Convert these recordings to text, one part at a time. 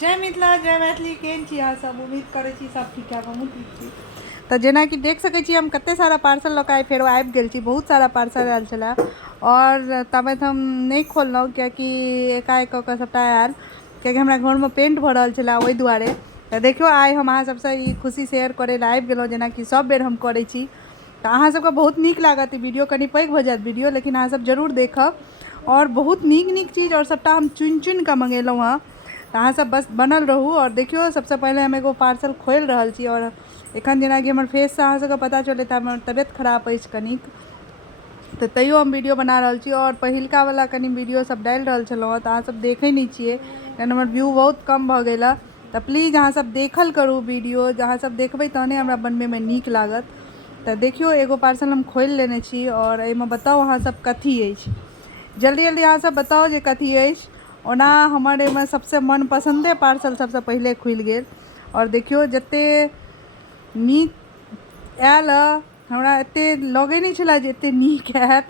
जय मिथिला जय मैथिली केहन छी अहाँ सब। उम्मीद करै छी सब ठीक है। हमहूँ ठीक छी। तो जेना कि देख सकै छी हम कते सारा पार्सल लऽ कऽ फेरो आबि गेल छी। बहुत सारा पार्सल आयल छलै और तबत हम नहीं खोललहुँ कियाकि एकाएक कऽ कऽ सबटा आयल, कियाकि हमरा घरमे पेंट भऽ रहल छलै ओहि दुआरे। तऽ देखियौ आइ हम अहाँ सबसँ ई खुशी शेयर करै लए आबि गेलहुँ, जेनाकि सब बेर हम करै छी। तऽ अहाँ सबके बहुत नीक लागत ई वीडियो, कनि पैघ भऽ जायत वीडियो लेकिन अहाँ सब जरूर देखब। और बहुत नीक नीक चीज़ और सबटा हम चुनि चुनि कऽ मंगेलहुँ हँ। तऽ अहाँ सब बस बनल रहू। और देखियो सबसे पहले हम एगो पार्सल खोलि रहल छी। और एखन जेना कि हमर फेस से अहाँ सबके पता चलैत हमर तबियत खराब अछि कनिक, तऽ तैयो हम वीडियो बना रहल छी। और पहिलका वाला कनि वीडियो सब डालि रहल छलहुँ हँ, तऽ अहाँ सब देखै नहीं छियै कारण हमर व्यू बहुत कम भऽ गेल। तऽ प्लीज अहाँ सब देखल करू वीडियो, अहाँ सब देखबै तहने हमरा बनबैमे नीक लागत। तऽ देखियो एगो पार्सल हम खोलि लेने छी और एहिमे बताउ अहाँ सब कथी अछि। जल्दी जल्दी अहाँ सब बताओ जे कथी अछि। ओना हमर एहिमे सबसे मनपसन्दे पार्सल सबसे पहिले खुलि गेल। और देखियो जते नीक आयल हमरा एते लगै नहीं छलै जे एते नीक हैत,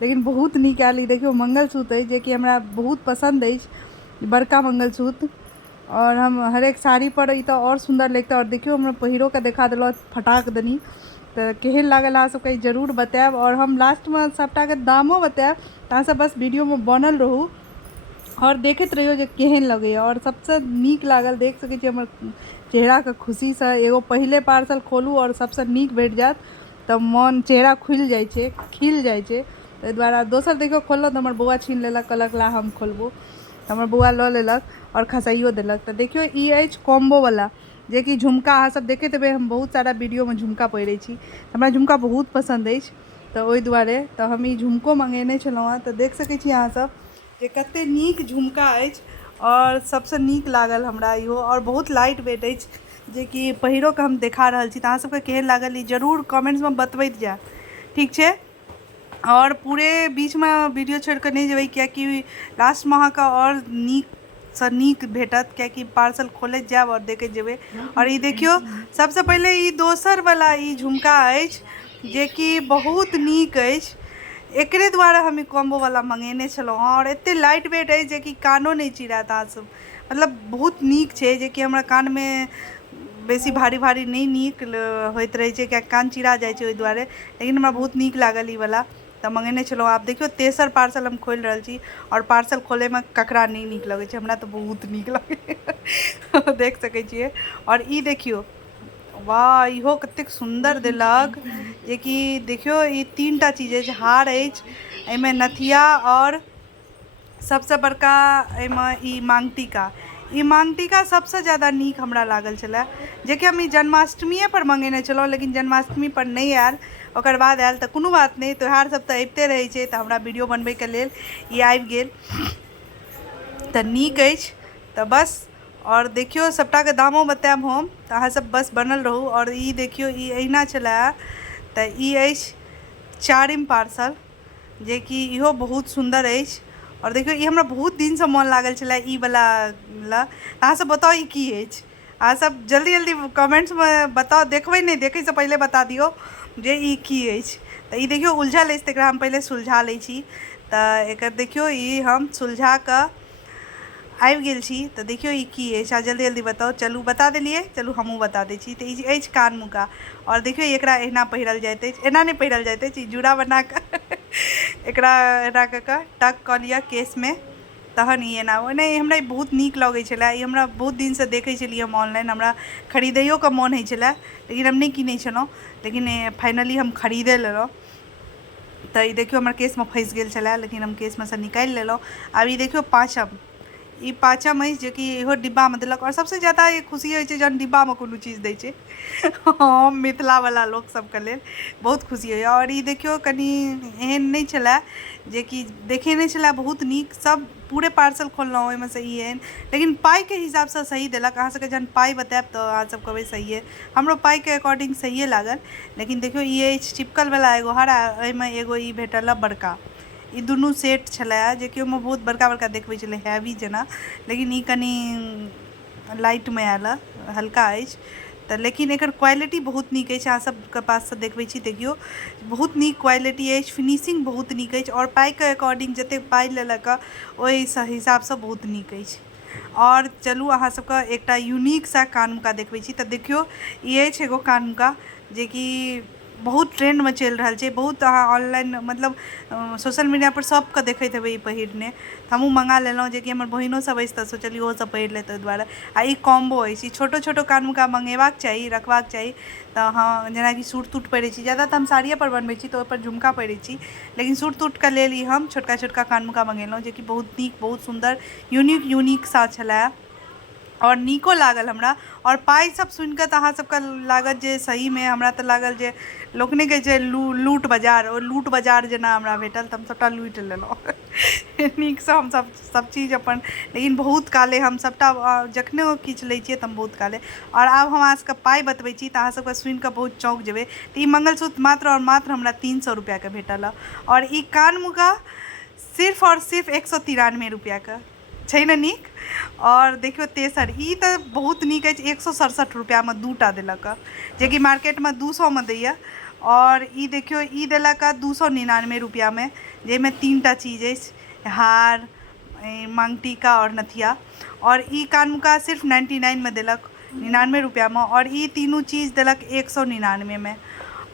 लेकिन बहुत नीक आयल। ई देखियो मंगलसूत्र अछि जेकि हमरा बहुत पसंद अछि, बड़का मंगलसूत्र। और हम हरेक साड़ी पर ई तो और सुंदर लगता। और देखियो हमरा पहिरो के देखा देलक फटाक दनी। तो केहन लागल अहाँ सबके जरूर बताएब। और हम लास्ट में सबटा के दामो बताएब, तऽ अहाँ सब बस वीडियो में बनल रहू और देखैत रहियो जे केहन लगैया। और सबसे नीक लागल देख सकै छी हमर चेहरा के खुशी से। एगो पहिले पार्सल खोलू और सबसे नीक भेट जायत तऽ मन चेहरा खुलि जाइ छै, खिल जाइ छै। ताहि दुआरे दोसर देखियो खोललहुँ तऽ हमर बौआ छीन लेलक, कहलक ला हम खोलबो। तऽ हमर बौआ लऽ लेलक और खसाइयो देलक। तऽ देखियो ई अछि कॉम्बो वाला, जेकि झुमका अहाँ सब देखैत हेबै हम बहुत सारा वीडियो में झुमका पहिरै छी। हमरा झुमका बहुत पसंद अछि, तऽ ओहि दुआरे तऽ हम ई झुमको मंगेने छलहुँ हँ। तऽ देख सकै छी अहाँ सब जे कते नीक झुमका अछि। और सबसे नीक लागल हमरा इहो, और बहुत लाइट वेट अछि जेकि पहिरो के हम देखा रहल छी। तऽ अहाँ सबके केहन लागल ई जरूर कमेंट्स में बतबैत जायब, ठीक छै। और पूरे बीच में वीडियो छोड़ कऽ नहीं जेबै, कियाकि लास्ट में अहाँके और नीक से नीक भेटत, कियाकि पार्सल खोलैत जायब और देखैत जेबै। और ई देखियो सबसे पहिले ई दोसर वाला ई झुमका अछि जेकि बहुत नीक अछि। एकरे दुआरे हम ई कॉम्बो वाला मंगेने छलहुँ हँ। और एते लाइट वेट अछि जेकि कानो नहीं चिरायत अहाँ सब, मतलब बहुत नीक छै। जेकि हमरा कान में बेसी भारी भारी नहीं नीक होइत रहै छै, कियाकि कान चिरा जाइ छै ओहि दुआरे। लेकिन हमरा बहुत नीक लागल ई वाला, तऽ मंगेने छलहुँ। आब देखियो तेसर पार्सल हम खोलि रहल छी। और पार्सल खोले में ककरा नहीं नीक लगे छै, हमरा तो बहुत नीक लगे देख सकै छियै। और ई देखियो वाह इहो कतेक सुंदर देलक, जेकि देखियो ई तीनटा चीज अछि। हार अछि एहिमे, नथिया, और सबसे बड़का एहिमे ई मांगटिका। ई मांगटिका सबसे ज़्यादा नीक हमरा लागल छलै, जेकि हम ई जन्माष्टमीए पर मंगेने छलहुँ लेकिन जन्माष्टमी पर नहीं आयल, ओकर बाद आयल। तऽ कोनो बात नहीं, त्यौहार सब तऽ अबिते रहै छै, तऽ हमरा वीडियो बनबैके लेल ई आबि गेल। तऽ नीक अछि। तऽ बस और देखियो सबटा के दामो बतायब हम, तऽ अहाँ सब बस बनल रहू। और ई देखियो ई अहिना छलै, तऽ ई अछि चारिम पार्सल, जेकि इहो बहुत सुंदर अछि। और देखियो ई हमरा बहुत दिन से मन लागल छलै ई वाला ला। अहाँ सब बताउ ई की अछि। अहाँ सब जल्दी जल्दी कमेंट्स में बताओ, देखबै नहीं देखै से पहिले बता दियो जे ई की अछि। तऽ ई देखियो उलझल अछि, तऽ एकरा हम पहिले सुलझा लै छी। तऽ एकर देखियो ई हम सुलझा कऽ आबि गेल छी। तऽ देखियो ई की अछि, आ जल्दी जल्दी बताओ। चलू बता देलिए, चलू हमहूँ बता दै छी। तऽ ई अछि कानमुका। और देखियो एकरा एहिना पहिरल जाइत अछि, एना नहीं पहिरल जाइत अछि, ई जूड़ा बना कऽ एकरा एना कऽ कऽ टक कऽ लिअ केश में, तहन ई एना। ओना हमरा ई बहुत नीक लगै छलै। ई हमरा बहुत दिन से देखै छलियै हम ऑनलाइन, हमरा खरीदैयो के मोन होइ छलै, लेकिन हम नहीं किनै छलहुँ। लेकिन फाइनली हम खरीदे लेलहुँ। तऽ ई देखियो हमर केश में फँसि गेल छलै, लेकिन हम केश में से निकालि लेलहुँ। आब ई देखियो पाँचम, ई पाँचम अछि जेकि इहो डिब्बा में देलक। और सबसे ज़्यादा ई खुशी होइ छै जहन डिब्बा में कोनो चीज़ दै छै हम मिथिला वाला लोक सबके लेल बहुत खुशी होइए। और ई देखियो कनि एहन नहीं छलै, जेकि देखेने छलै बहुत नीक। सब पूरे पार्सल खोललहुँ ओहिमे से ई एहन, लेकिन पाई के हिसाब से सही देलक। अहाँ सबके जहन पाई बतायब तऽ अहाँ सब कहबै सहिए, हमरो पाई के अकॉर्डिंग सहिए लागल। लेकिन देखियो ई अछि चिपकल वाला एगो हार, एहिमे एगो ई भेटल है बड़का। ई दुनू सेट छलै, जेकि ओहिमे बहुत बड़का बड़का देखबै छलै हैवी जेना, लेकिन ई कनि लाइट में आयल है, हल्का अछि। तऽ लेकिन एकर क्वालिटी बहुत नीक अछि। अहाँ सबके पास से देखबै छी, देखियो बहुत नीक क्वालिटी अछि, फिनिशिंग बहुत नीक अछि। और पाई के अकॉर्डिंग जतेक पाई लेलक ओहि हिसाब से बहुत नीक अछि। और चलू अहाँ सबके एकटा यूनिक सा कानमुका देखबै छी। तऽ देखियो ये छै एगो कानमुका जे कि बहुत ट्रेंड में चल रहा है, बहुत अहाँ ऑनलाइन मतलब सोशल मीडिया पर सबके देखते हेबै ई पहिरने। तऽ हमहूँ मंगा लेलहुँ जे कि हमर बहिनो सब अछि तऽ सोचलिए ओहो सब पहिर लेतै, दुआरे आ ई कॉम्बो अछि। ई छोटो छोटो कानमुका मंगेबाक चाही, रखबाक चाही। तऽ हाँ जेनाकि सूट तूट पहिरै छी, ज़्यादा तऽ हम साड़िए पर बनबै छी तऽ ओहिपर झुमका पहिरै छी, लेकिन सूट तूटके लेल ई हम छोटका छोटका कानमुका मंगेलहुँ जे कि बहुत नीक, बहुत सुन्दर, यूनिक सा छलै और नीको लागल हमरा। और पाई सब सुनिकऽ तऽ अहाँ सबके लागत जे सही में, हमरा तऽ लागल जे लोक नहि कहै छै लूट बाजार, ओ लूट बाजार जेना हमरा भेटल, तऽ हम सबटा लूटि लेलहुँ नीकसँ हम सब चीज अपन। लेकिन बहुत काले हम सबटा जखने ओ किछु लै छियै तऽ हम बहुत काले। और आब हम अहाँ सबके पाई बतबै छी तऽ अहाँ सबके सुनिकऽ बहुत चौंक जेबै। तऽ ई मंगलसूत्र मात्र और मात्र हमरा 300 रुपैआके भेटल। और ई कानमुका सिर्फ और सिर्फ 193 रुपैआके छै ने नीक। और देखियो तेसर, ई तऽ बहुत नीक अछि, 167 रुपैआमे 2टा देलक, जे कि मार्केटमे 200 में दैए। और ई देखियो ई देलक 299 रुपैआमे, जाहिमे 3टा चीज अछि, हार, मांगटीका और नथिया। और ई कानमुका सिर्फ 99 में देलक, 99 रुपैआमे। और ई तीनू चीज देलक 199 में।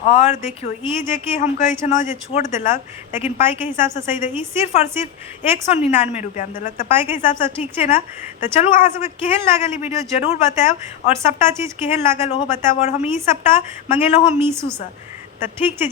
और देखियो ई जे कि हम कहै छलहुँ जे छोट देलक, लेकिन पाइके हिसाबसँ सही दे, ई सिर्फ और सिर्फ 199 रुपैआमे देलक। तऽ पाइके हिसाबसँ ठीक छै ने। तऽ चलू अहाँ सबके केहन लागल ई वीडियो जरूर बतायब, और सबटा चीज केहन लागल ओहो बतायब। और हम ई सबटा मंगेलहुँ हँ मीशोसँ। तऽ ठीक छै।